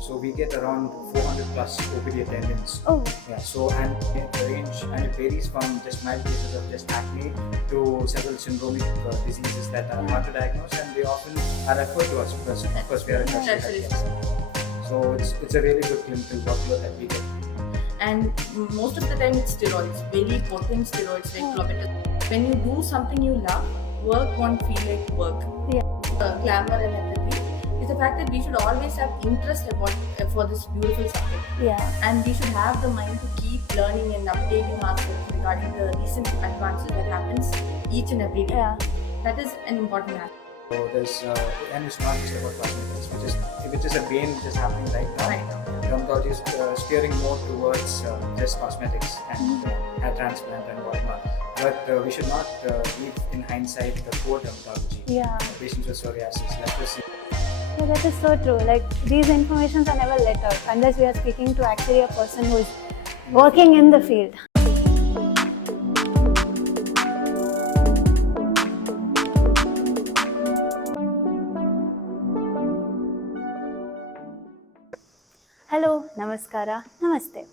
So we get around 400 plus OPD attendance. Oh. Yeah. So and the range and it varies from just mild cases of just acne to several syndromic diseases that are hard to diagnose, and they often are referred to us because of course we are a tertiary healthcare. So it's a really good clinical workload that we get. And most of the time it's steroids, very potent steroids like clomidogrel. When you do something you love, work won't feel like work. Glamour and everything is the fact that we should always have interest for this beautiful subject. And we should have the mind to keep learning and updating ourselves regarding the recent advances that happens each and every day. That is an important aspect. So there's and it's not just about cosmetics, which is a vein which is happening right now. Dermatology is steering more towards just cosmetics and hair transplant and whatnot. But we should not leave in hindsight the core dermatology. Patients with psoriasis, leprosy. Yeah, that is so true. Like these informations are never let out unless we are speaking to actually a person who is working in the field. Hello, Namaskara, Namaste.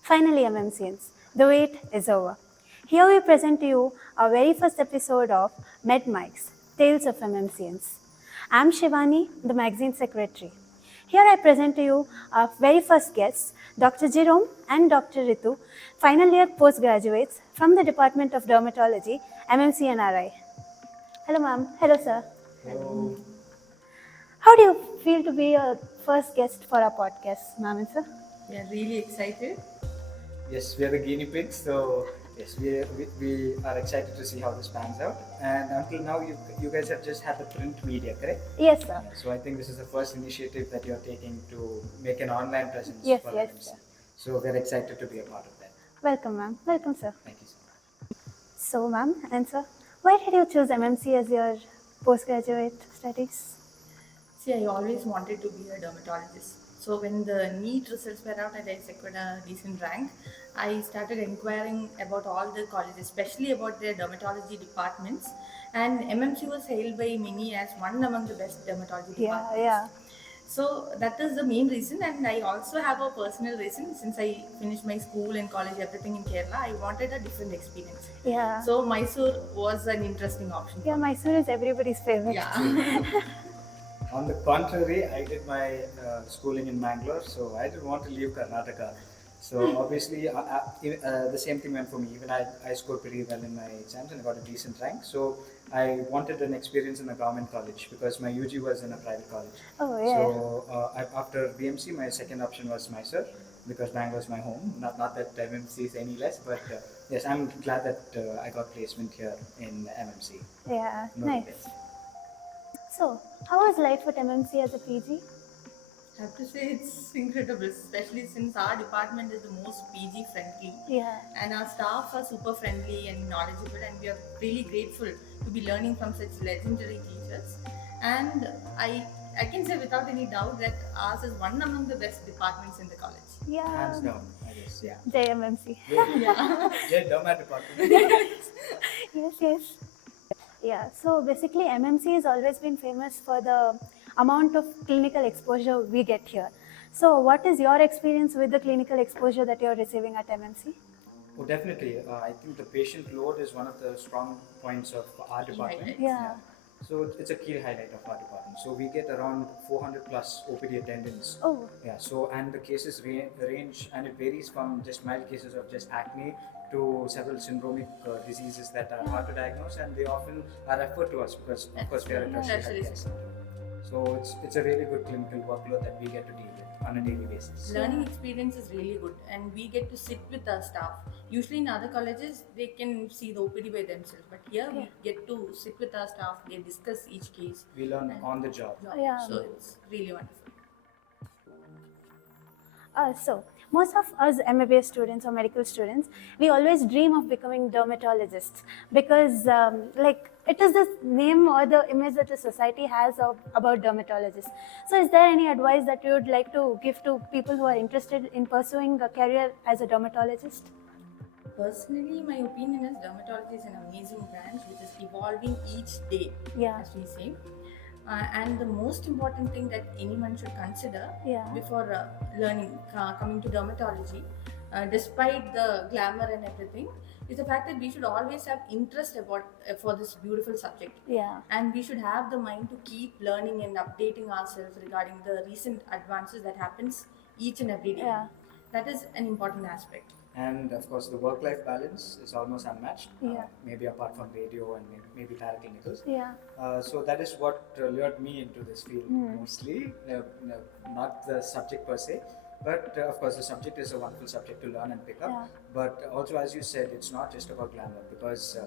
Finally, MMCians, the wait is over. Here we present to you our very first episode of MedMics, Tales of MMCians. I'm Shivani, the magazine secretary. Here I present to you our very first guests, Dr. Jerome and Dr. Ritu, final year postgraduates from the Department of Dermatology, MMC&RI. Hello, ma'am. Hello, sir. Hello. How do you feel to be a first guest for our podcast, ma'am and sir? We are really excited. Yes, we are the guinea pigs, so yes, we are excited to see how this pans out. And until now, you guys have just had the print media, correct? Yes, sir. So I think this is the first initiative that you're taking to make an online presence Yes, for yes, MMC. sir. So we're excited to be a part of that. Welcome, ma'am. Welcome, sir. Thank you so much. So, ma'am and sir, why did you choose MMC as your postgraduate studies? See, I always wanted to be a dermatologist. So when the NEET results were out and I secured a decent rank, I started inquiring about all the colleges, especially about their dermatology departments. And MMC was hailed by many as one among the best dermatology departments. Yeah. So that is the main reason, and I also have a personal reason. Since I finished my school and college, everything in Kerala, I wanted a different experience. Yeah. So Mysuru was an interesting option. Yeah, Mysuru is everybody's favorite. Yeah. On the contrary, I did my schooling in Bangalore, so I didn't want to leave Karnataka. So obviously, the same thing went for me. Even I scored pretty well in my exams and I got a decent rank. So I wanted an experience in a government college because my UG was in a private college. Oh, yeah. So after BMC, my second option was Mysore because Bangalore is my home. Not that MMC is any less, but yes, I'm glad that I got placement here in MMC. Yeah, No nice. regrets. So, how was life at MMC as a PG? I have to say it's incredible, especially since our department is the most PG friendly. Yeah. And our staff are super friendly and knowledgeable, and we are really grateful to be learning from such legendary teachers. And I can say without any doubt that ours is one among the best departments in the college. Yeah. Hands down, I guess. Yeah. JMMC. Yeah. Jai Derma department. Yes. Yeah, so basically MMC has always been famous for the amount of clinical exposure we get here. So what is your experience with the clinical exposure that you're receiving at MMC? Oh, definitely. I think the patient load is one of the strong points of our department. Yeah. So it's a key highlight of our department. So we get around 400 plus OPD attendance. Oh. Yeah. So and the cases range and it varies from just mild cases of just acne to several syndromic diseases that are hard to diagnose, and they often are referred to us because of course we are a tertiary healthcare center. So it's a really good clinical workload that we get to deal with on a daily basis. Learning experience is really good, and we get to sit with our staff. Usually in other colleges, they can see the OPD by themselves, but here we get to sit with our staff, they discuss each case. We learn on the job. Yeah. So it's really wonderful. So most of us MBBS students or medical students, we always dream of becoming dermatologists because it is the name or the image that the society has about dermatologists. So is there any advice that you would like to give to people who are interested in pursuing a career as a dermatologist? Personally, my opinion is dermatology is an amazing branch which is evolving each day, as we say. And the most important thing that anyone should consider before coming to dermatology, despite the glamour and everything, is the fact that we should always have interest about for this beautiful subject. And we should have the mind to keep learning and updating ourselves regarding the recent advances that happens each and every day. That is an important aspect. And of course, the work-life balance is almost unmatched, maybe apart from radio and maybe paraclinicals. So that is what lured me into this field mostly, not the subject per se. But of course, the subject is a wonderful subject to learn and pick up. But also, as you said, it's not just about glamour, because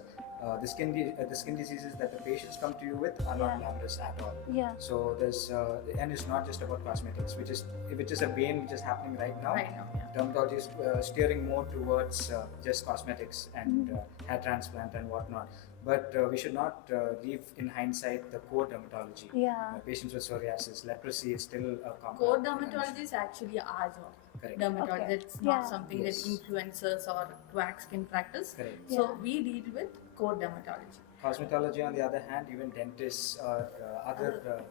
the skin diseases that the patients come to you with are not glamorous at all. So there's and it's not just about cosmetics, which is a bane which is happening right now. Dermatology is steering more towards just cosmetics and hair transplant and whatnot. But we should not leave in hindsight the core dermatology. Patients with psoriasis, leprosy is still a common. Core dermatology is actually our job. Correct. Dermatology, that's not something that influencers or quacks can practice. Correct. So we deal with core dermatology. Cosmetology, on the other hand, even dentists or other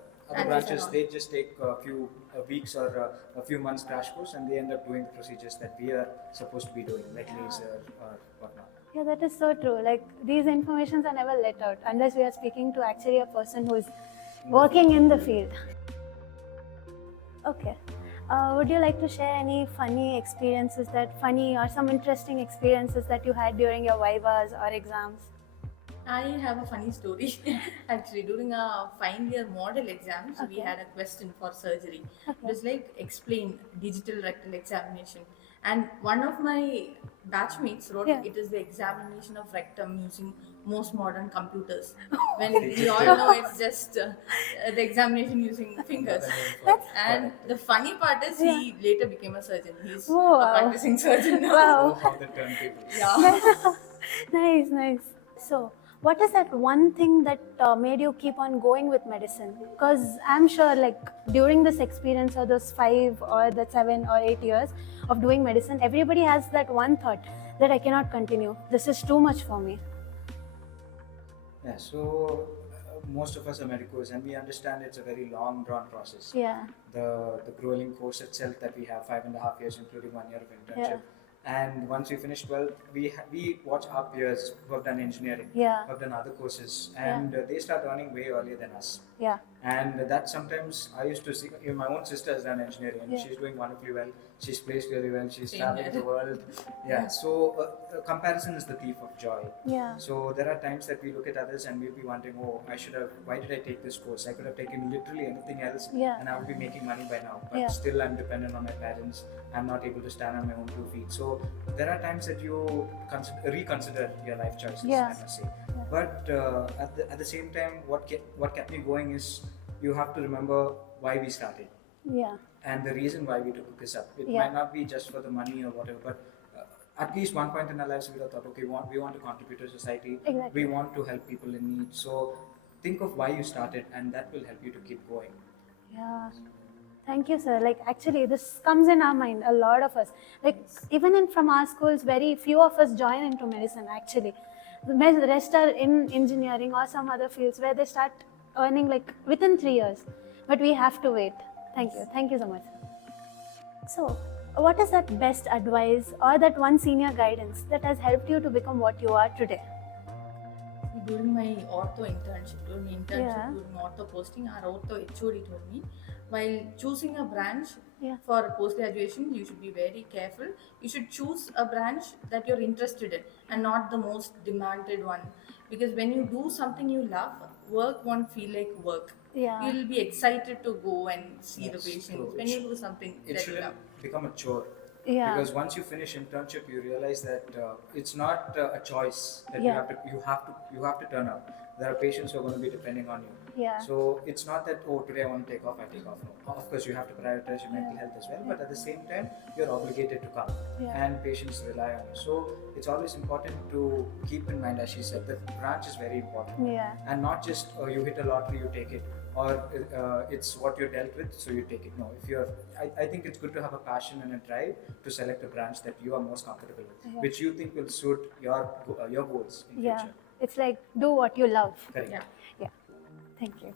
branches, they just take a few weeks or a few months crash course, and they end up doing the procedures that we are supposed to be doing, like laser or whatnot. Yeah, that is so true. Like, these informations are never let out unless we are speaking to actually a person who is working in the field. Okay. Would you like to share any funny or some interesting experiences that you had during your vivas or exams? I have a funny story. Actually, during our final year model exams, we had a question for surgery. It was like explain digital rectal examination. And one of my batchmates wrote it is the examination of rectum using most modern computers. When we all know it's just the examination using fingers. And the funny part is he later became a surgeon. He's a practicing surgeon now. Wow. How the turntables. Nice. So, what is that one thing that made you keep on going with medicine? Because I'm sure, like, during this experience or those 5 or the 7 or 8 years of doing medicine, everybody has that one thought that I cannot continue. This is too much for me. Yeah, so most of us are medicos, and we understand it's a very long drawn process. The grueling course itself that we have, 5.5 years, including 1 year of internship. And once we finish 12, we watch our peers who have done engineering, who have done other courses, and they start earning way earlier than us. And that sometimes I used to see, my own sister has done engineering, and she's doing wonderfully well. She's placed really well. She's traveling the world. So comparison is the thief of joy. So there are times that we look at others and we'll be wondering, why did I take this course? I could have taken literally anything else, and I would be making money by now. But still, I'm dependent on my parents. I'm not able to stand on my own 2 feet. So there are times that you reconsider your life choices, I must say. But at the same time, what kept me going is you have to remember why we started. And the reason why we took this up. It might not be just for the money or whatever, but at least one point in our lives we thought, okay, we want to contribute to society. We want to help people in need. So think of why you started, and that will help you to keep going. Thank you, sir. Like, actually, this comes in our mind, a lot of us. Like, even from our schools, very few of us join into medicine, actually. The rest are in engineering or some other fields where they start earning like within 3 years. But we have to wait. Thank you so much. So, what is that best advice or that one senior guidance that has helped you to become what you are today? During my ortho internship, during ortho posting, our ortho HOD told me, while choosing a branch for post-graduation, you should be very careful. You should choose a branch that you're interested in and not the most demanded one. Because when you do something you love, work won't feel like work. You'll be excited to go and see the patients when you do something that you love. Become a chore. Because once you finish internship, you realize that it's not a choice that you have to turn up. There are patients who are going to be depending on you. So it's not that today I want to take off, I take off. No. Of course, you have to prioritize your mental health as well, but at the same time, you're obligated to come, and patients rely on you. So it's always important to keep in mind, as she said, that branch is very important, and not just you hit a lottery, you take it. Or it's what you're dealt with, so you take it. No, I think it's good to have a passion and a drive to select a branch that you are most comfortable with, which you think will suit your goals in future. It's like, do what you love. Correct. Thank you.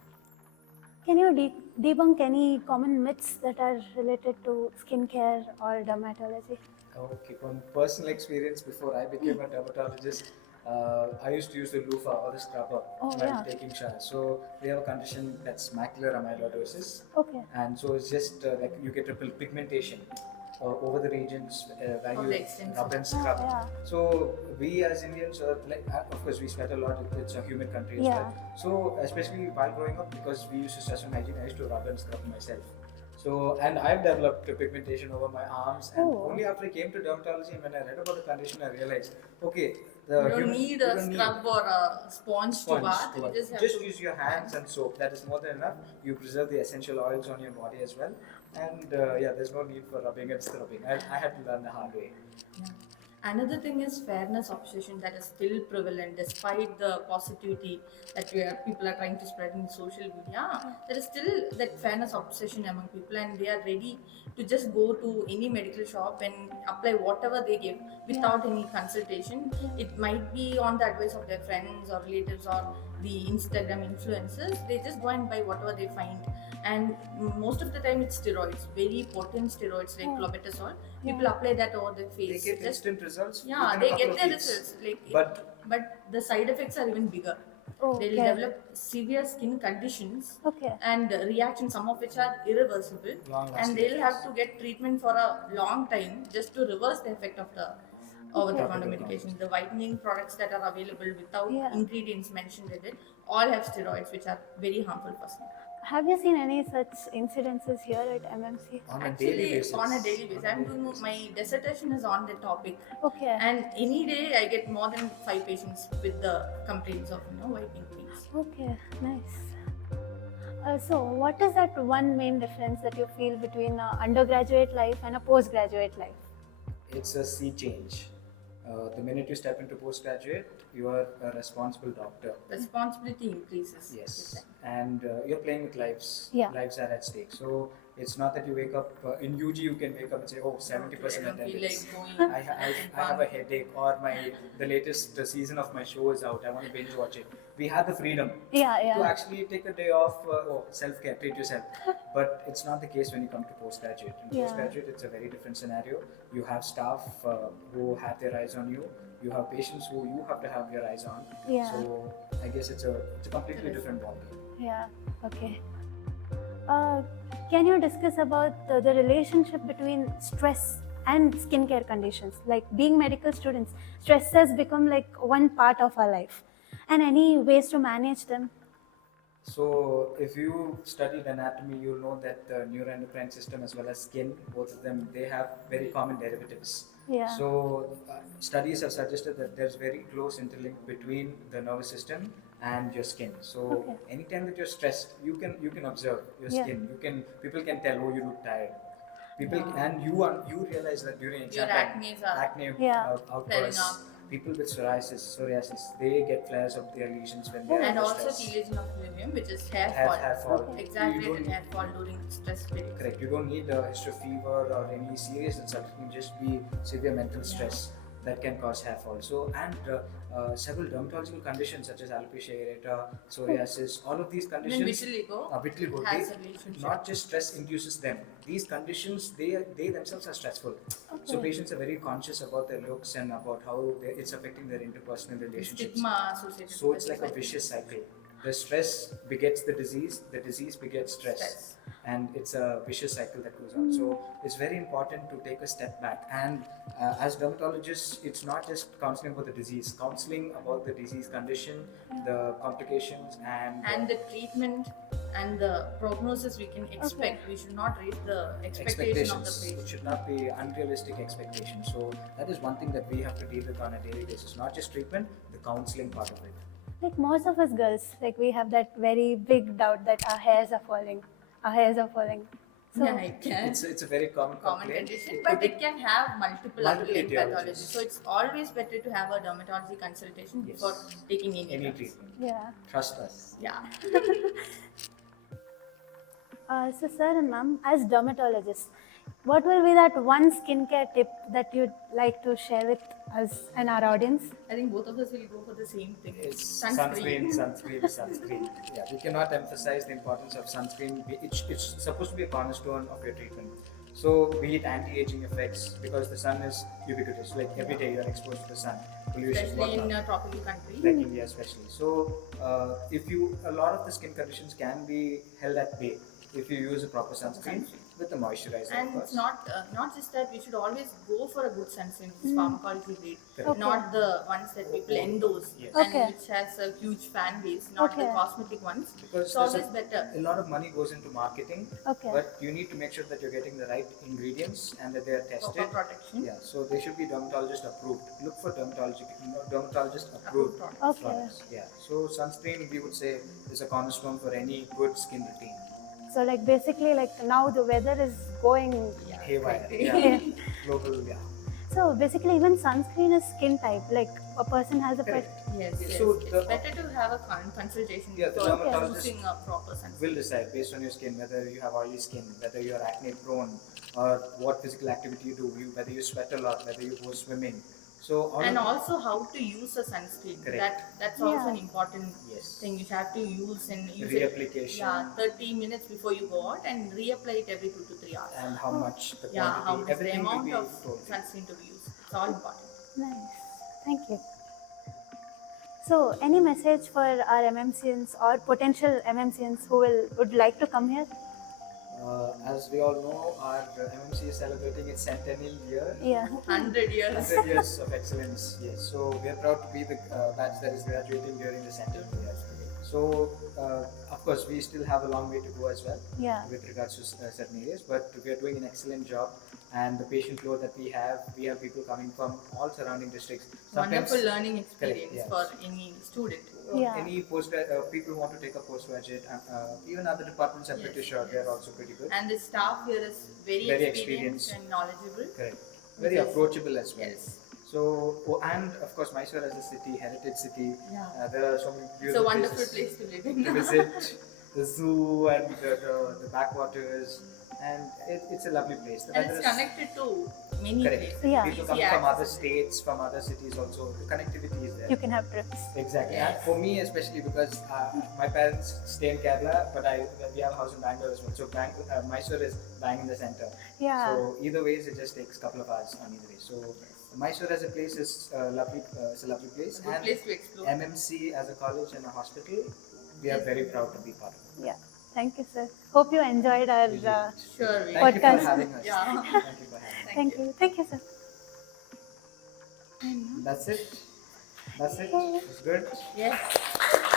Can you debunk any common myths that are related to skincare or dermatology? Okay, from personal experience, before I became a dermatologist, I used to use the loofah or the scrubber while taking shower. So we have a condition that's macular amyloidosis, Okay. and so it's just like you get triple pigmentation over the regions where Of you the extension. rub and scrub. yeah. So we as Indians, of course, we sweat a lot. It's a humid country as well. So especially while growing up, because we used to stress on hygiene, I used to rub and scrub myself. So, and I've developed pigmentation over my arms, and only after I came to dermatology and when I read about the condition, I realized, okay, You don't need a scrub or a sponge to bath. You just have just to use your hands and soap. That is more than enough. You preserve the essential oils on your body as well, and yeah, there's no need for rubbing and scrubbing. I had to learn the hard way. Yeah. Another thing is fairness obsession that is still prevalent despite the positivity that people are trying to spread in social media. There is still that fairness obsession among people, and they are ready to just go to any medical shop and apply whatever they give without any consultation. It might be on the advice of their friends or relatives or the Instagram influencers. They just go and buy whatever they find, and most of the time it's steroids, very potent steroids like clobetasol. People apply that over their face. They get instant results. Yeah, they get their results. But the side effects are even bigger. They will develop severe skin conditions and reactions, some of which are irreversible, and they'll have to get treatment for a long time just to reverse the effect of the over-the-counter medication. The whitening products that are available without ingredients mentioned in it all have steroids, which are very harmful for skin. Have you seen any such incidences here at MMC? On a daily basis. I'm doing my dissertation is on the topic. Okay. And any day I get more than 5 patients with the complaints of whitening creams. Okay, nice. So, what is that one main difference that you feel between an undergraduate life and a postgraduate life? It's a sea change. The minute you step into postgraduate, you are a responsible doctor. Responsibility increases. Yes, and you're playing with lives. Yeah. Lives are at stake. So it's not that you wake up in UG. You can wake up and say, "Oh, 70% attendance. I have a headache," or the latest season of my show is out. I want to binge watch it. We have the freedom to actually take a day off. Self-care, treat yourself. But it's not the case when you come to postgraduate. In postgraduate, it's a very different scenario. You have staff who have their eyes on you. You have patients who you have to have your eyes on. Yeah. So I guess it's a completely different ballgame. Yeah. Okay. Can you discuss about the relationship between stress and skincare conditions? Like being medical students, stress has become like one part of our life, and any ways to manage them? So if you studied anatomy, you'll know that the neuroendocrine system as well as skin, both of them, they have very common derivatives. Yeah. So studies have suggested that there's very close interlink between the nervous system and your skin. So anytime that you're stressed, you can observe your skin. People can tell, oh, you look tired. And you realize that during exam acne outbursts. People with psoriasis, they get flares of their lesions when they are and under also stress. chelation of William, which is hair fall. Exaggerated hair fall during stress periods. Correct. You don't need a history of fever or any serious insult. It can just be severe mental stress that can cause hair fall. So, and several dermatological conditions such as alopecia areata, psoriasis, all of these conditions. Vitiligo has a relationship. Not just stress induces them. These conditions, they themselves are stressful. So patients are very conscious about their looks and about how it's affecting their interpersonal relationships. Stigma associated. So it's like a vicious cycle. The stress begets the disease begets stress. And it's a vicious cycle that goes on. So it's very important to take a step back. And as dermatologists, it's not just counseling about the disease, counseling about the disease condition, the complications, and the treatment and the prognosis we can expect. We should not raise the expectation of the patient. It should not be unrealistic expectations. So that is one thing that we have to deal with on a daily basis. Not just treatment, the counseling part of it. Like most of us girls, like we have that very big doubt that our hairs are falling. So it can. It's a very common condition, but it can have multiple underlying pathologies. So it's always better to have a dermatology consultation before taking any treatment. Yeah. Trust us. Yeah. So sir and ma'am, as dermatologists, What will be that one skincare tip that you'd like to share with us and our audience? I think both of us will go for the same thing. It's sunscreen. Yeah, we cannot emphasize the importance of sunscreen. It's supposed to be a cornerstone of your treatment. So be it anti-aging effects, because the sun is ubiquitous. Like every day you are exposed to the sun, pollution, Especially whatnot. in tropical countries. Like India especially. So a lot of the skin conditions can be held at bay if you use a proper sunscreen with the moisturizer. And of course. it's not just that, we should always go for a good sunscreen, which is pharmacology grade, Correct. not the ones that people endorse, Yes. and Okay. which has a huge fan base, not the Okay. cosmetic ones. Because It's always better. a lot of money goes into marketing, Okay. but you need to make sure that you're getting the right ingredients and that they are tested. Proper protection. Yeah, so they should be dermatologist approved. Look for dermatologist approved Approved Okay. products. Yeah, so sunscreen we would say is a cornerstone for any good skin routine. So like basically like now the weather is going. Yeah, Haywire. correct. Yeah, global. Yeah. So basically even sunscreen is skin type. Like a person has a Correct. Yes, yes. So It's the- better to have a consultation Yeah, the for dermatologist choosing a proper sunscreen. will decide based on your skin whether you have oily skin, whether you are acne prone, or what physical activity you do, whether you sweat a lot, whether you go swimming. So And also how to use a sunscreen. Correct. That's also Yeah. an important Yes. thing. You have to use it. Reapplication. Yeah, 30 minutes before you go out, and reapply it every 2 to 3 hours. And how much the Yeah, quantity, how much the everything will amount be of told. sunscreen to be used. It's all important. Nice. Thank you. So any message for our MMCians or potential MMCians who would like to come here? As we all know, our MMC is celebrating its centennial year. Yeah. 100 years. 100 years of excellence, yes. So we are proud to be the batch that is graduating during the centennial year. So, of course, we still have a long way to go as well Yeah. with regards to certain areas, but we are doing an excellent job. And the patient flow that we have people coming from all surrounding districts. Wonderful learning experience Correct, for any student. Yeah. Any people who want to take a postgraduate, even other departments, I'm pretty sure they're also pretty good. And the staff here is very experienced and knowledgeable. Correct. Very approachable as well. Yes. So, and of course, Mysore as a city, heritage city, Yeah. there are so many It's a beautiful wonderful places place to live in. to visit. The zoo and the backwaters, and it's a lovely place. The And weather it's is connected to many correct. places. Yeah. People Easy coming from other access. states, from other cities also. The connectivity is there. You can have trips. Exactly. Yes. And for me, especially because my parents stay in Kerala, but we have a house in Bangalore as well. So Mysore is bang in the center. Yeah. So either ways, it just takes a couple of hours on either way. So Mysore as a place is lovely. It's a lovely place. Good place to explore. MMC as a college and a hospital, we are very proud to be part of it. Yeah. Thank you, sir. Hope you enjoyed our. Sure. Thank you Podcast. for having us. Yeah. Thank you for having us. Thank you. Thank you, sir. That's it. It's good. Yes.